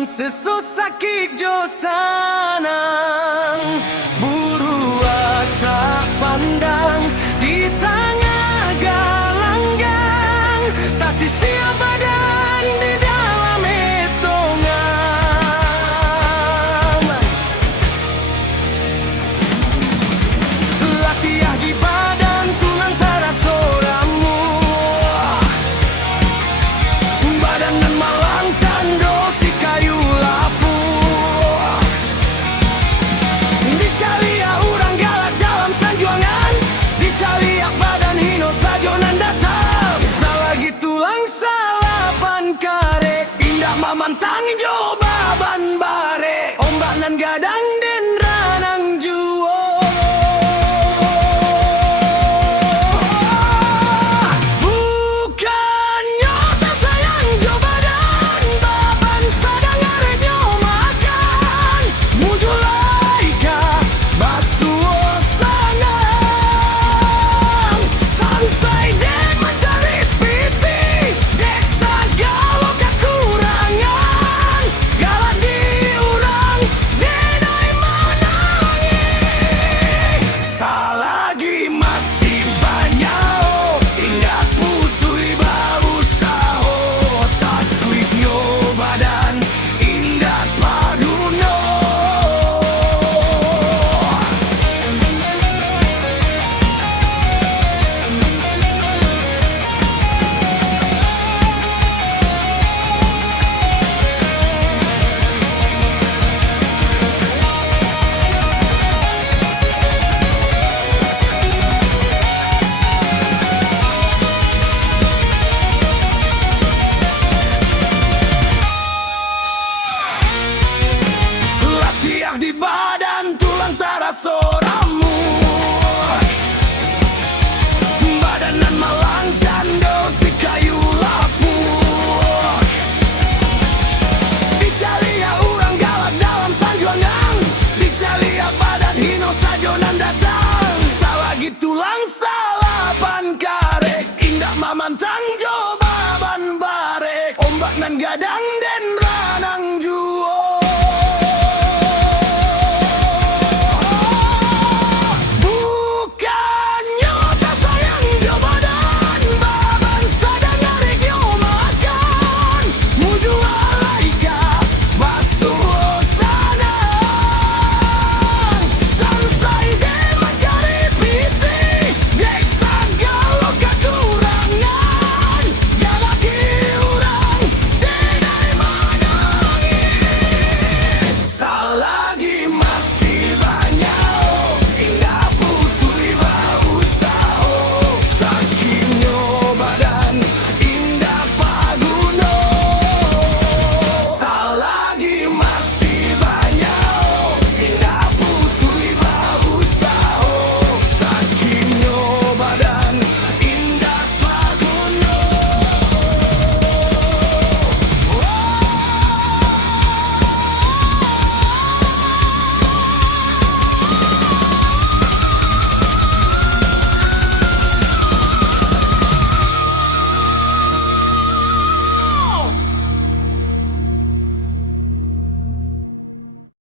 dalam sesusakik josanang buruak tak pandang di tengah galanggang tak sia badan di dalam hitungan latihan di badan tulang tara soramu badan dan malang cando si kayu lapu dicalia urang galak dalam sanjuangan dicalia badan hino sajonan datang salagi tulang salapan karek indah mamantang jobaban bare ombak nan gadang den ranang juo bukannya tak sayang jobadan baban sadang aretnya makan mujulaika basuo sanang sansai dek mencari piti dek sagalo kekurangan galak diurang denai menangi salagi masih banyak ingat putui bau saho tak kuitnyo badan indah paduno latihan di badan tulang tara soramu badan nan malang cando si kayu lapu dicalia urang galak dalam sanjuangan dicalia badan hino sajonan datang salagi tulang salapan karek indah mamantang jobaban barek ombak nan gadang den